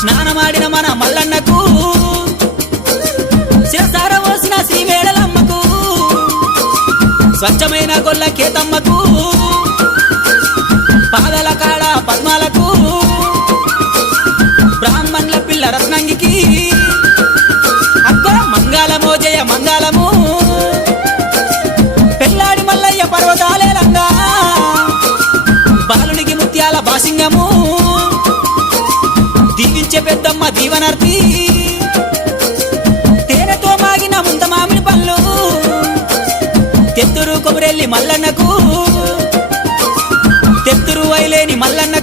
స్నానమాడిన మన మల్లన్నకు శిరసార పోసిన శ్రీ మేడలమ్మకు స్వచ్ఛమైన గొల్ల కేతమ్మకు పాదల కాడ పద్మాలకు బ్రాహ్మణుల పిల్ల రత్నంగికి అక్కో మంగళమో జయ మంగళము పెళ్ళాడి మల్లయ్య పర్వతాలేలంగా బాలునికి ముత్యాల బాసింగము దీవించే పెద్దమ్మ దీవనర్తి తేనెతో మాగిన ముంత మామిడి పళ్ళు తెత్తురు కొమరెల్లి మల్లన్నకు తెత్తురు వైలేని మల్లన్న